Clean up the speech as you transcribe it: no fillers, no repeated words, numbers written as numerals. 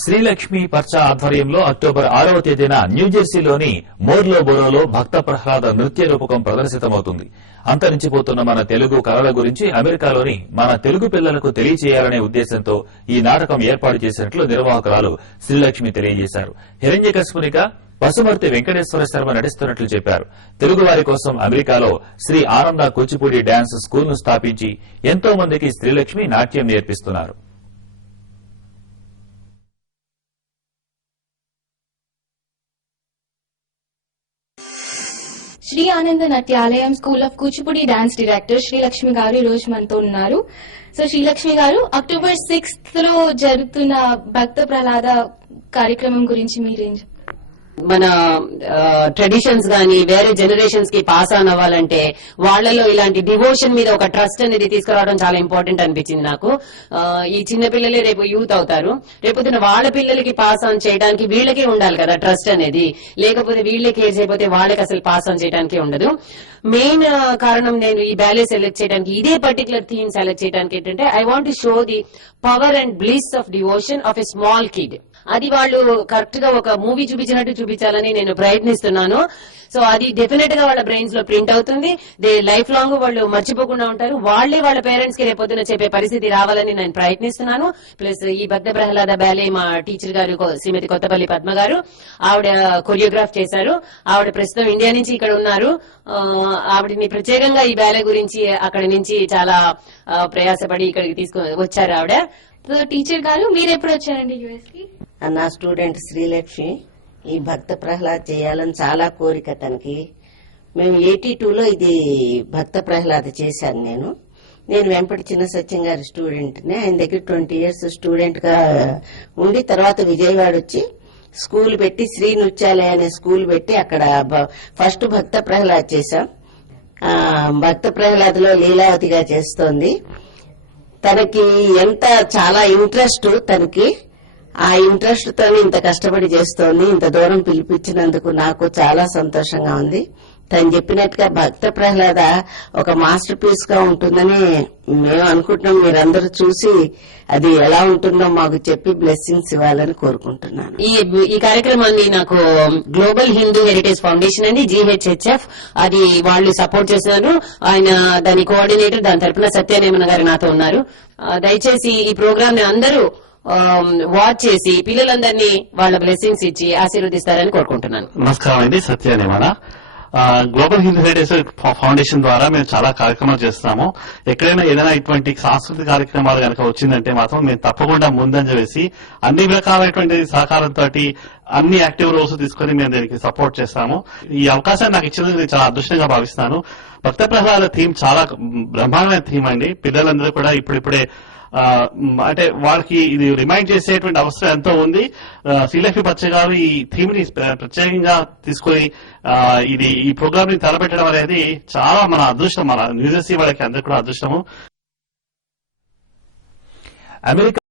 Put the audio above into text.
శ్రీలక్ష్మి పర్చా ఆధ్వర్యంలో అక్టోబర్ 6వ తేదీన న్యూజెర్సీలోని మోర్లోబోరోలో భక్త ప్రహ్లాద నృత్య రూపకం ప్రదర్శితమవుతుంది. అంతరించిపోతున్న మన తెలుగు కళల గురించి అమెరికాలోని మన తెలుగు పిల్లలకు తెలియజేయాలనే ఉద్దేశంతో ఈ నాటకం ఏర్పాటు చేసినట్లు నిర్వాహకురాలు శ్రీలక్ష్మి తెలియజేశారు. హిరణ్యకశిపునిగా పసుమర్తి వెంకటేశ్వర శర్మ నటిస్తున్నట్లు చెప్పారు. తెలుగువారి కోసం అమెరికాలో శ్రీ ఆనంద కూచిపూడి డాన్స్ స్కూల్ను స్థాపించి ఎంతో మందికి శ్రీలక్ష్మి నాట్యం నేర్పిస్తున్నారు. Shri Ananda Natyalayam school of Kuchipudi dance director Srilakshmi గారు ఈ రోజు మనతో ఉన్నారు. సో శ్రీలక్ష్మి గారు, అక్టోబర్ 6th జరుగుతున్న భక్త ప్రహ్లాద కార్యక్రమం గురించి మీరేం చెప్తారు? మన ట్రెడిషన్స్ గాని వేరే జనరేషన్స్ కి పాస్ ఆన్ అవ్వాలంటే వాళ్లలో ఇలాంటి డివోషన్ మీద ఒక ట్రస్ట్ అనేది తీసుకురావడం చాలా ఇంపార్టెంట్ అనిపించింది నాకు. ఈ చిన్న పిల్లలే రేపు యూత్ అవుతారు. రేపొద్దున వాళ్ళ పిల్లలకి పాస్ ఆన్ చేయడానికి వీళ్ళకే ఉండాలి కదా ట్రస్ట్ అనేది. లేకపోతే వీళ్ళే కేర్ చేయకపోతే వాళ్ళకి అసలు పాస్ ఆన్ చేయడానికి ఉండదు. మెయిన్ కారణం నేను ఈ బ్యాలే సెలెక్ట్ చేయడానికి, ఇదే పర్టికులర్ థీమ్ సెలెక్ట్ చేయడానికి ఏంటంటే I want to show the power and bliss of devotion of a small kid. అది వాళ్ళు కరెక్ట్ గా ఒక మూవీ చూపించినట్టు చూపించాలని నేను ప్రయత్నిస్తున్నాను. సో అది డెఫినెట్ గా వాళ్ళ బ్రెయిన్స్ లో ప్రింట్ అవుతుంది. లైఫ్ లాంగ్ వాళ్ళు మర్చిపోకుండా ఉంటారు. వాళ్లే వాళ్ళ పేరెంట్స్ కి రేపొద్దున చెప్పే పరిస్థితి రావాలని నేను ప్రయత్నిస్తున్నాను. ప్లస్ ఈ భక్త ప్రహ్లాద బ్యాలే మా టీచర్ గారు శ్రీమతి కొత్తపల్లి పద్మ గారు, ఆవిడ కొరియోగ్రాఫ్ చేశారు. ఆవిడ ప్రస్తుతం ఇండియా నుంచి ఇక్కడ ఉన్నారు. ఆవిడని ప్రత్యేకంగా ఈ బ్యాలే గురించి అక్కడి నుంచి చాలా ప్రయాసపడి ఇక్కడికి తీసుకొని వచ్చారు ఆవిడ. టీచర్ గారు, మీరు ఎప్పుడు వచ్చారండి యుఎస్ కి? నా స్టూడెంట్ శ్రీలక్ష్మి ఈ భక్త ప్రహ్లాద్ చేయాలని చాలా కోరిక తనకి. మేము 82లో ఇది భక్త ప్రహ్లాద్ చేశాను. నేను వెంపటి చిన్న సత్యం గారి స్టూడెంట్ ని. ఆయన దగ్గర 20 years స్టూడెంట్ గా ఉండి తర్వాత విజయవాడ వచ్చి స్కూల్ పెట్టి శ్రీ నృత్యాలయ అనే స్కూల్ పెట్టి అక్కడ ఫస్ట్ భక్త ప్రహ్లాద్ చేశాం. భక్త ప్రహ్లాద్ లో లీలావతిగా చేస్తోంది. తనకి ఎంత చాలా ఇంట్రెస్ట్, తనకి ఆ ఇంట్రెస్ట్ తో ఇంత కష్టపడి చేస్తోంది. ఇంత దూరం పిలిపించినందుకు నాకు చాలా సంతోషంగా ఉంది. తను చెప్పినట్టుగా భక్త ప్రహ్లాద ఒక మాస్టర్ పీస్ గా ఉంటుందని మేము అనుకుంటున్నాం. మీరందరూ చూసి అది ఎలా ఉంటుందో మాకు చెప్పి బ్లెస్సింగ్స్ ఇవ్వాలని కోరుకుంటున్నాను. ఈ కార్యక్రమాన్ని నాకు గ్లోబల్ హిందూ హెరిటేజ్ ఫౌండేషన్ అండి, GHHF, అది వాళ్ళు సపోర్ట్ చేస్తున్నారు. ఆయన దాని కోఆర్డినేటర్, దాని తరపున సత్యనేమన గారు నాతో ఉన్నారు. దయచేసి ఈ ప్రోగ్రామ్ ని అందరూ వాచ్ చేసి పిల్లలందరినీ వాళ్ళ బ్లెస్సింగ్స్ ఇచ్చి ఆశీర్వదిస్తారని కోరుకుంటున్నాను. నమస్కారం అండి, సత్యనేమన. గ్లోబల్ హిందూ హెరిటేజ్ ఫౌండేషన్ ద్వారా మేము చాలా కార్యక్రమాలు చేస్తున్నాము. ఎక్కడైనా ఏదైనా ఇటువంటి సాంస్కృతిక కార్యక్రమాలు కనుక వచ్చిందంటే మాత్రం మేము తప్పకుండా ముందంజ వేసి అన్ని రకాలైనటువంటి సహకారంతో అన్ని యాక్టివ్ రోల్స్ తీసుకుని మేము దీనికి సపోర్ట్ చేస్తాము. ఈ అవకాశాన్ని నాకు ఇచ్చినందుకు నేను చాలా అదృష్టంగా భావిస్తాను. భక్త ప్రహ్లాద థీమ్ చాలా బ్రహ్మాండమైన థీమ్ అండి. పిల్లలందరూ కూడా ఇప్పుడిప్పుడే అంటే వాళ్ళకి ఇది రిమైండ్ చేసేటువంటి అవసరం ఎంతో ఉంది. శ్రీలక్ష్మి పచ్చ గారు ఈ థీమ్ ని ప్రత్యేకంగా తీసుకుని ఈ ప్రోగ్రామ్ ని తలపెట్టడం అనేది చాలా మన అదృష్టం. మన న్యూజెర్సీ వాళ్ళకి అందరికీ కూడా అదృష్టము. అమెరికా